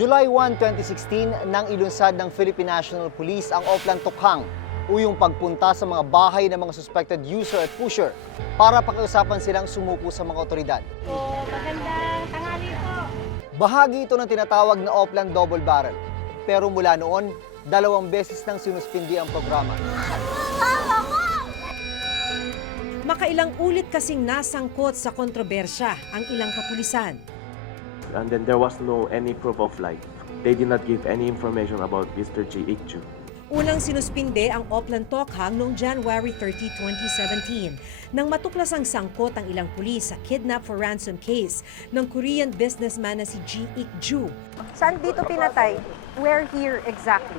July 1, 2016 nang ilunsad ng Philippine National Police ang Oplan Tokhang o yung pagpunta sa mga bahay ng mga suspected user at pusher para pakiusapan silang sumuko sa mga otoridad. Magandang tanghali po. Bahagi ito ng tinatawag na Oplan Double Barrel. Pero mula noon, 2 beses nang sinuspindi ang programa. Makailang ulit kasing nasangkot sa kontrobersya ang ilang kapulisan. And then there was no any proof of life. They did not give any information about Mr. G. Ikju. Unang sinuspinde ang Oplan Tokhang noong January 30, 2017 nang matuklas ang sangkot ang ilang pulis sa kidnap for ransom case ng Korean businessman na si G. Ik-ju. Saan dito pinatay? Where here exactly?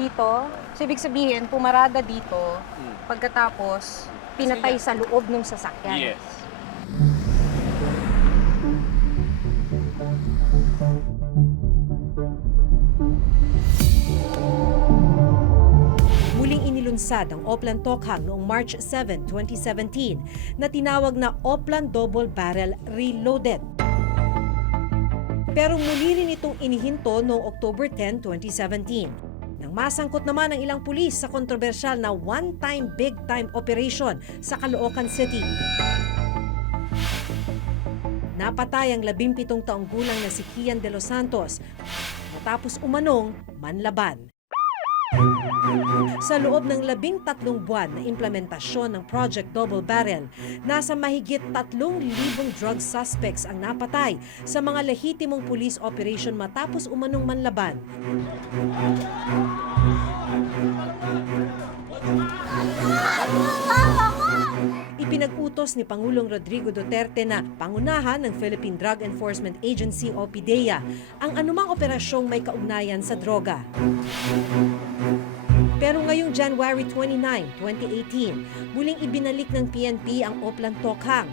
Dito? So, ibig sabihin, pumarada dito, pagkatapos, pinatay sa loob ng sasakyan. Yes. Muling inilunsad ang Oplan Tokhang noong March 7, 2017 na tinawag na Oplan Double Barrel Reloaded. Pero muli rin itong inihinto noong October 10, 2017. Nang masangkot naman ang ilang pulis sa kontrobersyal na one-time big-time operation sa Caloocan City. Napatay ang 17 taong gulang na si Kian de los Santos matapos umanong manlaban. Sa loob ng 13 buwan na implementasyon ng Project Double Barrel, nasa mahigit 3,000 drug suspects ang napatay sa mga lehitimong police operation matapos umanong manlaban. Ipinag-utos ni Pangulong Rodrigo Duterte na pangunahan ng Philippine Drug Enforcement Agency o PDEA ang anumang operasyong may kaugnayan sa droga. Pero ngayong January 29, 2018, muling ibinalik ng PNP ang Oplan Tokhang.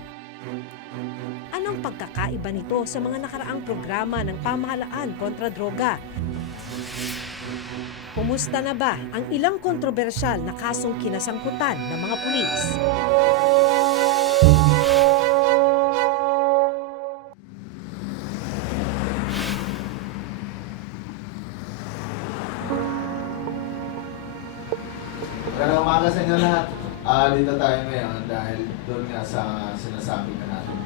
Anong pagkakaiba nito sa mga nakaraang programa ng pamahalaan kontra droga? Kumusta na ba ang ilang kontrobersyal na kasong kinasangkutan ng mga pulis? Magandang umaga sa inyo lahat. Dito tayo ngayon dahil doon nga sa sinasabi na natin.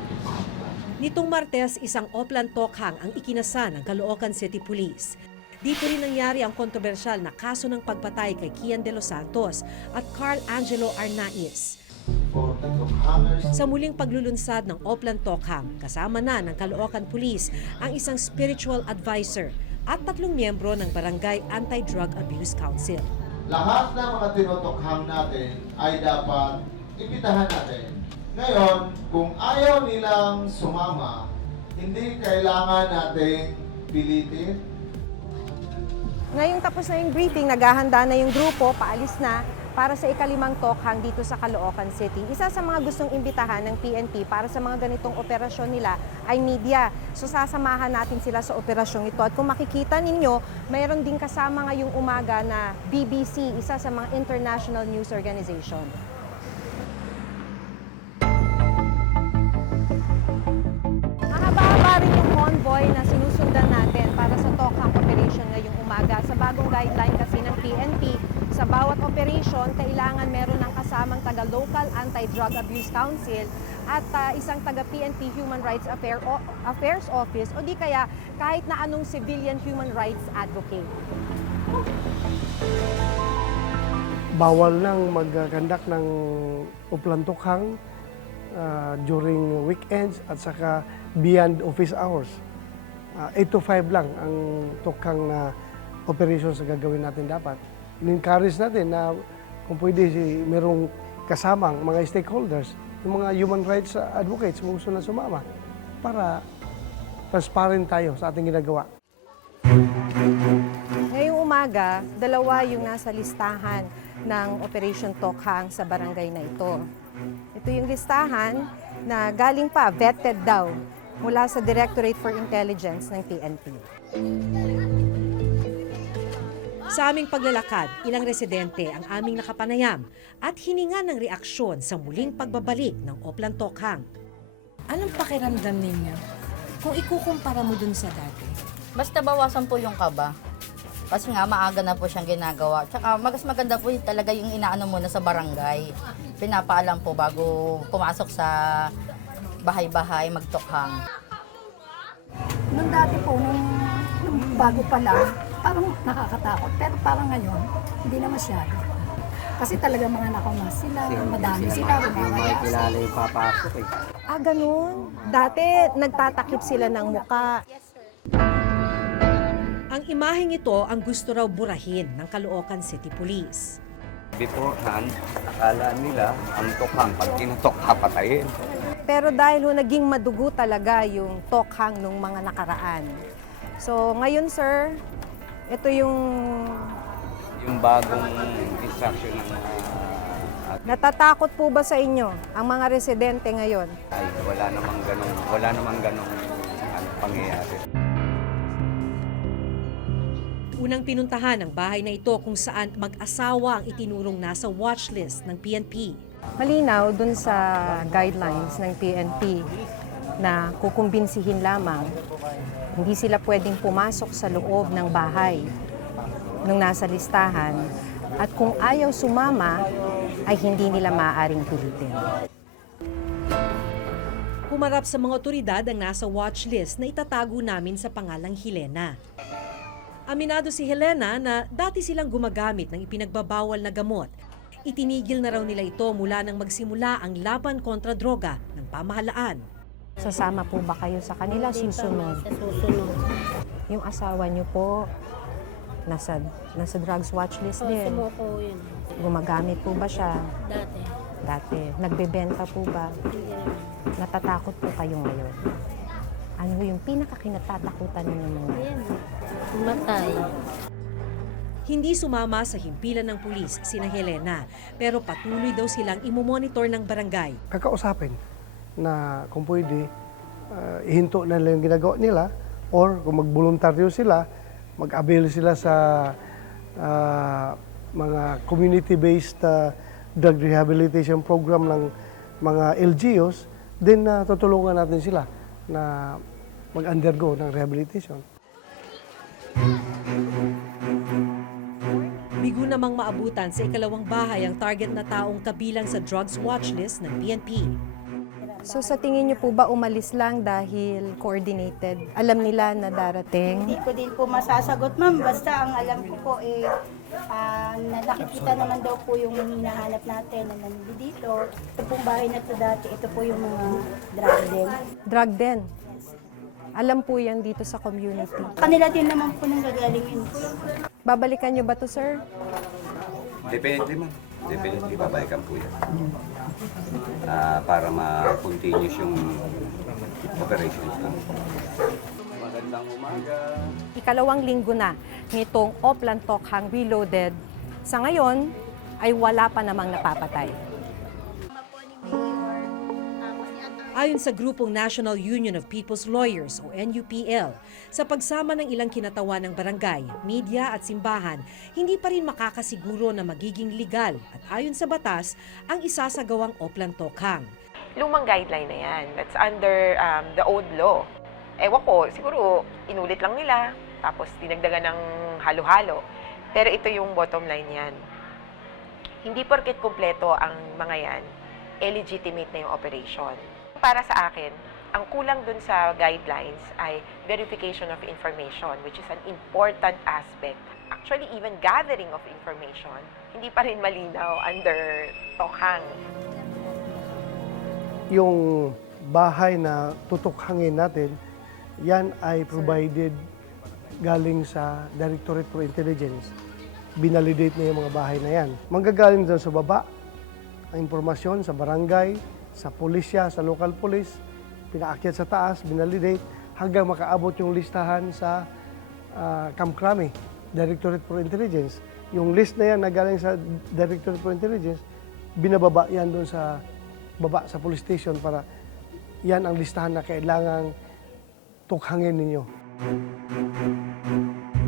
Nitong Martes, isang Oplan Tokhang ang ikinasa ng Caloocan City Police. Dito rin nangyari ang kontrobersyal na kaso ng pagpatay kay Kian de los Santos at Carl Angelo Arnaiz. Sa muling paglulunsad ng Oplan Tokhang, kasama na ng Caloocan Police ang isang spiritual advisor at 3 miyembro ng Barangay Anti-Drug Abuse Council. Lahat ng mga tinutokhang natin ay dapat imbitahan natin. Ngayon, kung ayaw nilang sumama, hindi kailangan nating pilitin. Ngayong tapos na yung briefing, naghahanda na yung grupo, paalis na para sa ika-5 tokhang dito sa Caloocan City. Isa sa mga gustong imbitahan ng PNP para sa mga ganitong operasyon nila ay media. So sasamahan natin sila sa operasyong ito. At kung makikita ninyo, mayroon din kasama ngayong umaga na BBC, isa sa mga international news organization. Mahaba-haba rin yung convoy na sinusundan natin para sa Tokhang operation ngayong umaga. Sa bagong guideline kasi ng PNP, sa bawat operation, kailangan meron ng kasamang taga-local Anti-Drug Abuse Council at isang taga-PNP Human Rights Affairs Office o di kaya kahit na anong civilian human rights advocate. Bawal nang mag-conduct ng Oplan Tokhang during weekends at saka beyond office hours. 8 to 5 lang ang Tokhang na operations na gagawin natin dapat. In-encourage natin na kung pwede merong kasamang mga stakeholders, yung mga human rights advocates kung gusto na sumama para transparent tayo sa ating ginagawa. Ngayong umaga, 2 yung nasa listahan ng Operation Tokhang sa barangay na ito. Ito yung listahan na galing pa, vetted daw, mula sa Directorate for Intelligence ng PNP. Sa aming paglalakad, ilang residente ang aming nakapanayam at hininga ng reaksyon sa muling pagbabalik ng Oplan Tokhang. Anong pakiramdam ninyo kung ikukumpara mo dun sa dati? Basta bawasan po yung kaba. Kasi nga maaga na po siyang ginagawa. Tsaka mas maganda po talaga yung inaano muna sa barangay. Pinapaalam po bago pumasok sa bahay-bahay, magtokhang. Nung dati po, nung bago pa lang, parang nakakatakot. Pero parang ngayon, hindi na masyado. Kasi talaga mga nakamas sila, madami sila, Kilala yung papasok eh. Ah, ganun. Dati, nagtatakip sila ng muka. Ang imaheng ito ang gusto raw burahin ng Caloocan City Police. Beforehand, akala nila ang tokhang, pag kinutok, papatayin. Pero dahil ho, naging madugo talaga yung tokhang nung mga nakaraan. So, ngayon, sir, ito Yung bagong instruction ng natatakot po ba sa inyo ang mga residente ngayon? ay wala namang ganong pangyayari. Unang pinuntahan ang bahay na ito kung saan mag-asawa ang itinurong nasa watchlist ng PNP. Malinaw dun sa guidelines ng PNP na kukumbinsihin lamang, hindi sila pwedeng pumasok sa loob ng bahay nung nasa listahan at kung ayaw sumama ay hindi nila maaaring pilitin. Humarap sa mga otoridad ang nasa watchlist na itatago namin sa pangalang Helena. Aminado si Helena na dati silang gumagamit ng ipinagbabawal na gamot. Itinigil na raw nila ito mula nang magsimula ang laban kontra droga ng pamahalaan. Sasama po ba kayo sa kanila susunod? Susunod. Yung asawa niyo po, nasa drugs watchlist din. Sumuko yun. Gumagamit po ba siya? Dati. Dati. Nagbebenta po ba? Hindi naman. Natatakot po kayo ngayon? Ano yung pinakakinatatakutan ninyo mga? Ayan. Matay. Hindi sumama sa himpilan ng pulis sina Helena, pero patuloy daw silang imomonitor ng barangay. Kakausapin na kung pwede, ihinto na nila yung ginagawa nila or kung magboluntaryo sila, mag-avail sila sa mga community-based drug rehabilitation program ng mga LGUs, then tutulungan natin sila na mag-undergo ng rehabilitation. Bigo namang maabutan sa ikalawang bahay ang target na taong kabilang sa drugs watchlist ng PNP. So sa tingin niyo po ba umalis lang dahil coordinated? Alam nila na darating? Hindi ko din po masasagot, ma'am. Basta ang alam ko po na nakikita naman daw po yung hinahanap natin na nandito. Ito pong bahay na to dati, ito po yung mga drug den. Drug den. Alam po yan dito sa community. Kanila din naman po nang gagalingin. Babalikan niyo ba to, sir? Definitely man. Definitely babalikan po yan. Para ma-continuous yung operations lang. Magandang umaga. Ikalawang linggo na nitong Oplan Tokhang Reloaded. Sa ngayon ay wala pa namang napapatay. Ayon sa grupong National Union of People's Lawyers o NUPL, sa pagsama ng ilang kinatawan ng barangay, media at simbahan, hindi pa rin makakasiguro na magiging legal at ayon sa batas ang isasagawang Oplan Tokhang. Lumang guideline na yan. That's under the old law. Ewan ko, siguro inulit lang nila, tapos dinagdagan ng halo-halo. Pero ito yung bottom line yan. Hindi porket kumpleto ang mga yan, illegitimate na yung operation. Para sa akin, ang kulang dun sa guidelines ay verification of information, which is an important aspect. Actually, even gathering of information, hindi pa rin malinaw under Tokhang. Yung bahay na tutukhangin natin, yan ay provided galing sa Directorate for Intelligence. Binalidate na yung mga bahay na yan. Manggagaling doon sa baba, ang impormasyon sa barangay, sa pulisya, sa local police, pinaakyat sa taas, binalidate, hanggang makaabot yung listahan sa Kamkrami, Directorate for Intelligence. Yung list na yan na galing sa Directorate for Intelligence, binababa yan doon sa baba sa police station para yan ang listahan na kailangang tukhangin ninyo.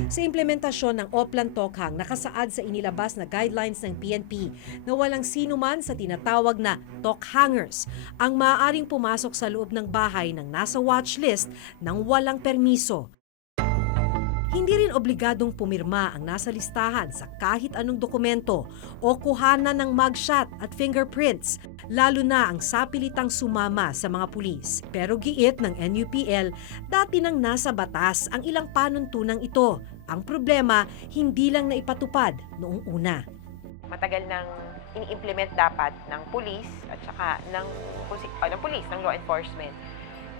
Sa implementasyon ng Oplan Tokhang, nakasaad sa inilabas na guidelines ng PNP na walang sino man sa tinatawag na Tokhangers ang maaaring pumasok sa loob ng bahay ng nasa watchlist ng walang permiso. Hindi rin obligadong pumirma ang nasa listahan sa kahit anong dokumento o kuhanan ng mugshot at fingerprints, lalo na ang sapilitang sumama sa mga pulis. Pero giit ng NUPL, dati nang nasa batas ang ilang panuntunang ito. Ang problema, hindi lang naipatupad noong una. Matagal nang ini-implement dapat ng pulis at saka ng pulis, ng law enforcement.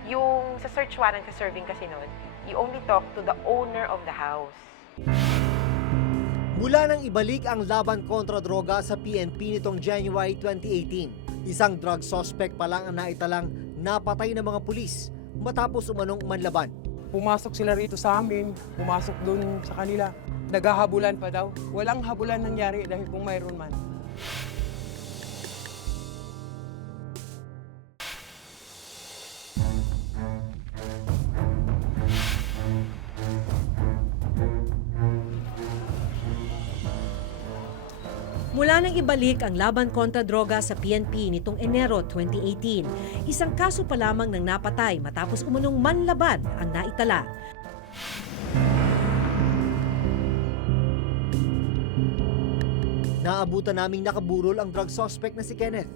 Yung sa search warrant sa serving kasi noon, you only talk to the owner of the house. Mula nang ibalik ang laban kontra droga sa PNP nitong January 2018, isang drug suspect pa lang ang naitalang napatay ng mga pulis matapos umanong manlaban. Pumasok sila rito sa amin, pumasok doon sa kanila. Naghahabulan pa daw. Walang habulan nangyari dahil kung mayroon man. Mula nang ibalik ang laban kontra droga sa PNP nitong Enero 2018, isang kaso pa lamang ng napatay matapos umunong manlaban ang naitala. Naabutan naming nakaburol ang drug suspect na si Kenneth,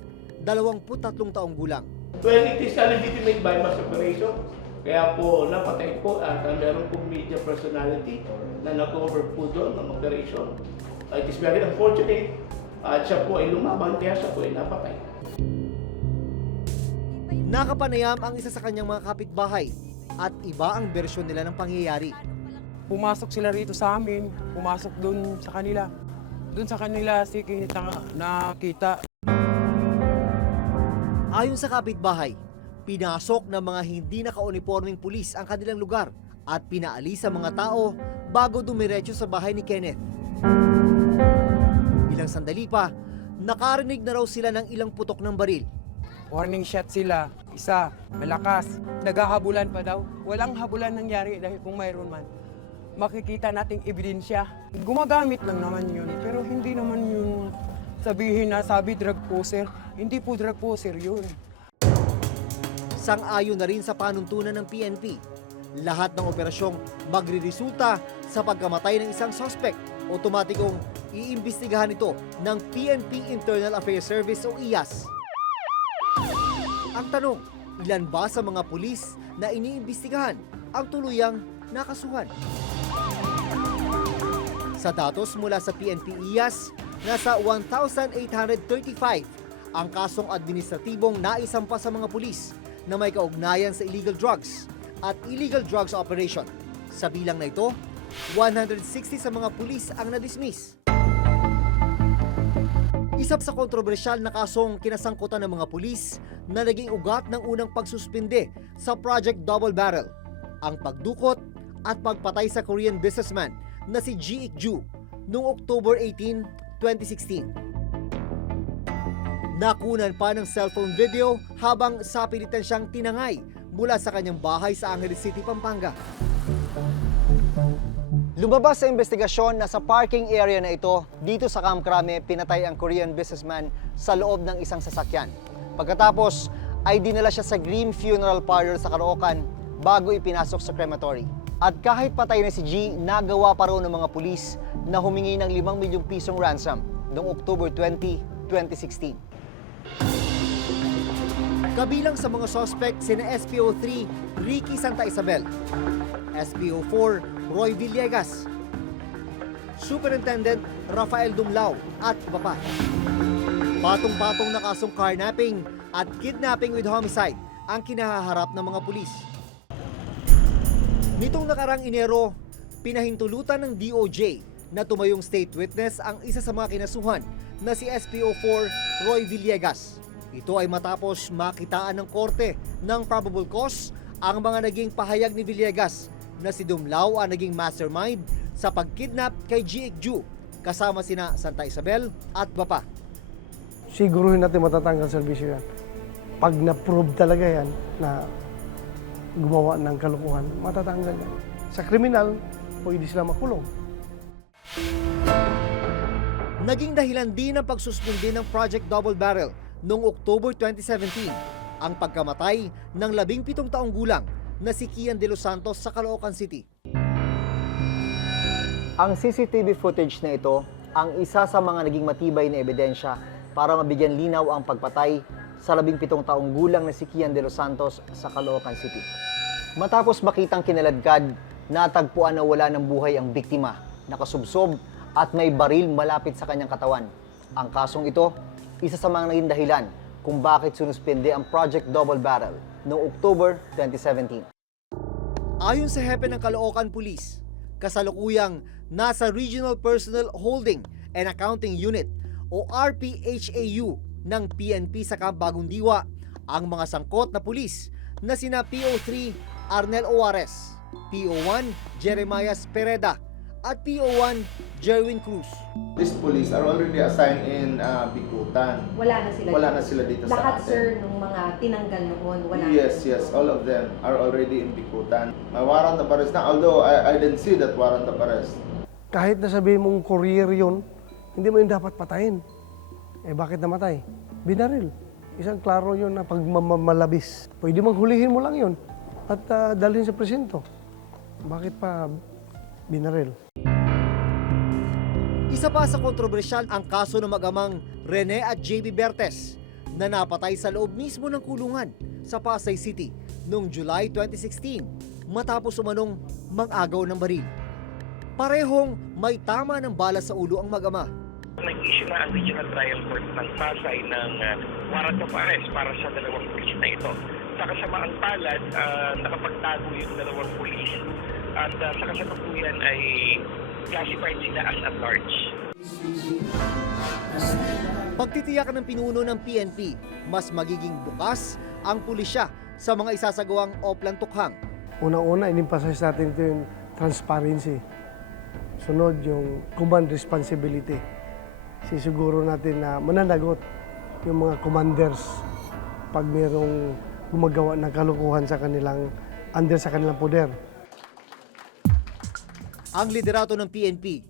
23 taong gulang. Well, it is a legitimate bypass operation. Kaya po napatay po at meron pong media personality na na-cover po doon ng operation. It is very unfortunate at siya po ay lumaban kaya siya po ay napatay. Nakapanayam ang isa sa kanyang mga kapitbahay at iba ang bersyon nila ng pangyayari. Pumasok sila rito sa amin, pumasok doon sa kanila. Doon sa kanila si Kinita nakita. Ayon sa kapitbahay, pinasok ng mga hindi naka-uniforming pulis ang kanilang lugar at pinaalis ang mga tao bago dumiretso sa bahay ni Kenneth. Ilang sandali pa, nakarinig na raw sila ng ilang putok ng baril. Warning shot sila, isa, malakas. Naghahabulan pa daw. Walang habulan nangyari dahil kung mayroon man. Makikita nating ebidensya. Gumagamit lang naman yun, pero hindi naman yun sabihin na sabi drug poser. Hindi po drug poser yun. Sang-ayon na rin sa panuntunan ng PNP, lahat ng operasyong magriresulta sa pagkamatay ng isang suspect, otomatikong iimbestigahan ito ng PNP Internal Affairs Service o IAS. Ang tanong, ilan ba sa mga pulis na iniimbestigahan ang tuluyang nakasuhan? Sa datos mula sa PNP IAS, nasa 1,835 ang kasong administratibong naisampa sa mga pulis na may kaugnayan sa illegal drugs at illegal drugs operation. Sa bilang na ito, 160 sa mga pulis ang na-dismiss. Isa sa kontrobersyal na kasong kinasangkutan ng mga pulis na naging ugat ng unang pagsuspinde sa Project Double Barrel, ang pagdukot at pagpatay sa Korean businessman na si Ji Ik-ju noong October 18, 2016. Nakunan pa ng cellphone video habang sapilitan siyang tinangay mula sa kanyang bahay sa Angeles City, Pampanga. Lumabas sa investigasyon na sa parking area na ito, dito sa Camp Crame, pinatay ang Korean businessman sa loob ng isang sasakyan. Pagkatapos ay dinala siya sa Green Funeral Parlor sa Caloocan bago ipinasok sa crematory. At kahit patay na si G, nagawa pa raw ng mga pulis na humingi ng 5 milyong pisong ransom noong October 20, 2016. Kabilang sa mga suspect sina SPO3 Ricky Santa Isabel, SPO4 Roy Villegas, Superintendent Rafael Dumlao at iba pa. Patong-patong na kasong carnapping at kidnapping with homicide ang kinahaharap ng mga pulis. Nitong nakarang Enero, pinahintulutan ng DOJ na tumayong state witness ang isa sa mga kinasuhan na si SPO4 Roy Villegas. Ito ay matapos makitaan ng korte ng probable cause ang mga naging pahayag ni Villegas na si Dumlao ang naging mastermind sa pagkidnap kay Ji Ik-ju kasama sina Santa Isabel at iba pa. Siguruhin natin matatanggal sa serbisyo yan. Pag na-prove talaga yan na gumawa ng kalokohan, matatanggal yan. Sa kriminal, pwede sila makulong. Naging dahilan din ng pagsuspindi ng Project Double Barrel noong October 2017 ang pagkamatay ng 17 taong gulang na si Kian De Los Santos sa Caloocan City. Ang CCTV footage na ito ang isa sa mga naging matibay na ebidensya para mabigyan linaw ang pagpatay sa 17 taong gulang na si Kian De Los Santos sa Caloocan City. Matapos makitang kinaladkad, natagpuan na wala ng buhay ang biktima, nakasubsob at may baril malapit sa kanyang katawan. Ang kasong ito, isa sa mga naging dahilan kung bakit sinuspende ang Project Double Barrel noong October 2017. Ayon sa hepe ng Caloocan Police, kasalukuyang nasa Regional Personnel Holding and Accounting Unit o RPHAU ng PNP sa Camp Bagong Diwa ang mga sangkot na pulis na sina PO3 Arnel Oares, PO1 Jeremiah Pereda at PO1 Jerwin Cruz. These police are already assigned in Bikutan. Wala na sila. Wala na sila dito sa Lahat, atin. sir, nung mga tinanggal noon, wala Yes, all of them are already in Bikutan. May warrant of arrest na, although I didn't see that warrant of arrest. Kahit na sabihin mong courier yun, hindi mo yun dapat patayin. Eh bakit namatay? Binaril. Isang klaro yun na pagmamalabis. Pwede mang hulihin mo lang yun at dalhin sa presinto. Bakit pa binaril? Isa pa sa kontrobersyal ang kaso ng mag-amang Rene at JB Bertes na napatay sa loob mismo ng kulungan sa Pasay City noong July 2016 matapos umanong mang-agaw ng baril. Parehong may tama ng bala sa ulo ang mag-ama. Nag-issue na ang Regional Trial Court ng Pasay ng warrant of arrest para sa dalawang pulis na ito. Sa kasamaang palad, nakapagtago yung dalawang pulis at sa kasalukuyan ay classified sila as at large. Pagtitiyak ng pinuno ng PNP, mas magiging bukas ang pulisya sa mga isasagawang oplan tukhang. Unang-una, inimpasas natin ito yung transparency. Sunod, yung command responsibility. Sisiguro natin na mananagot yung mga commanders pag mayroong gumagawa ng kalukuhan sa kanilang, under sa kanilang poder. Ang liderato ng PNP,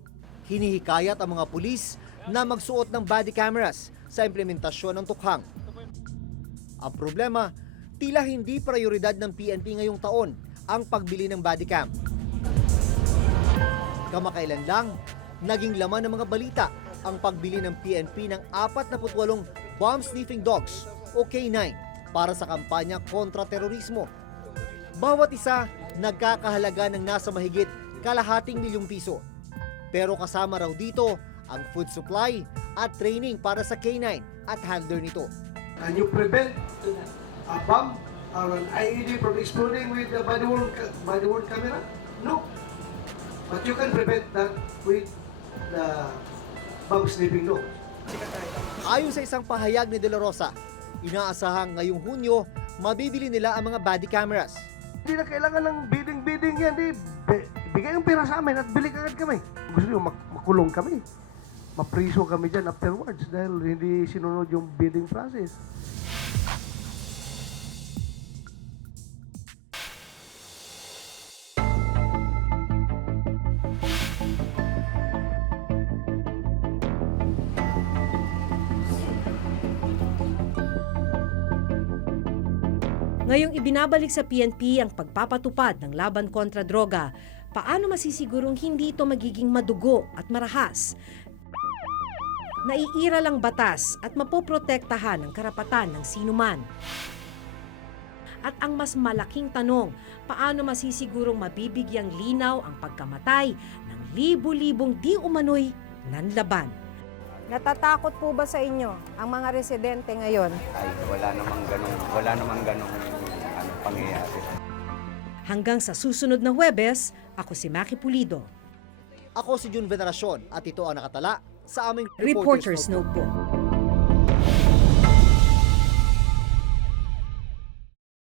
hinihikayat ang mga pulis na magsuot ng body cameras sa implementasyon ng tukhang. Ang problema, tila hindi prioridad ng PNP ngayong taon ang pagbili ng body cam. Kamakailan lang, naging laman ng mga balita ang pagbili ng PNP ng 48 bomb-sniffing dogs o K9 para sa kampanya kontra terorismo. Bawat isa nagkakahalaga ng nasa mahigit ₱250,000. Pero kasama raw dito ang food supply at training para sa K9 at handler nito. Can you prevent a bomb or an IED from exploding with the body-worn camera? No. But you can prevent that with the bomb sniffing dog. Ayon sa isang pahayag ni De La Rosa, inaasahang ngayong Hunyo, mabibili nila ang mga body cameras. Hindi na kailangan ng bidding yan. Bigay ang pera sa amin at bili agad kami. Gusto nyo makulong kami. Mapriso kami dyan afterwards dahil hindi sinunod yung bidding process. Ngayong ibinabalik sa PNP ang pagpapatupad ng laban kontra droga, paano masisigurong hindi ito magiging madugo at marahas? Naiira lang batas at mapoprotektahan ang karapatan ng sinuman. At ang mas malaking tanong, paano masisigurong mabibigyang linaw ang pagkamatay ng libu-libong di umano'y nanlaban? Natatakot po ba sa inyo ang mga residente ngayon? Ay, wala namang ganong pangyayari. Hanggang sa susunod na Huwebes, ako si Maki Pulido. Ako si Jun Veneracion at ito ang nakatala sa aming Reporter's Notebook.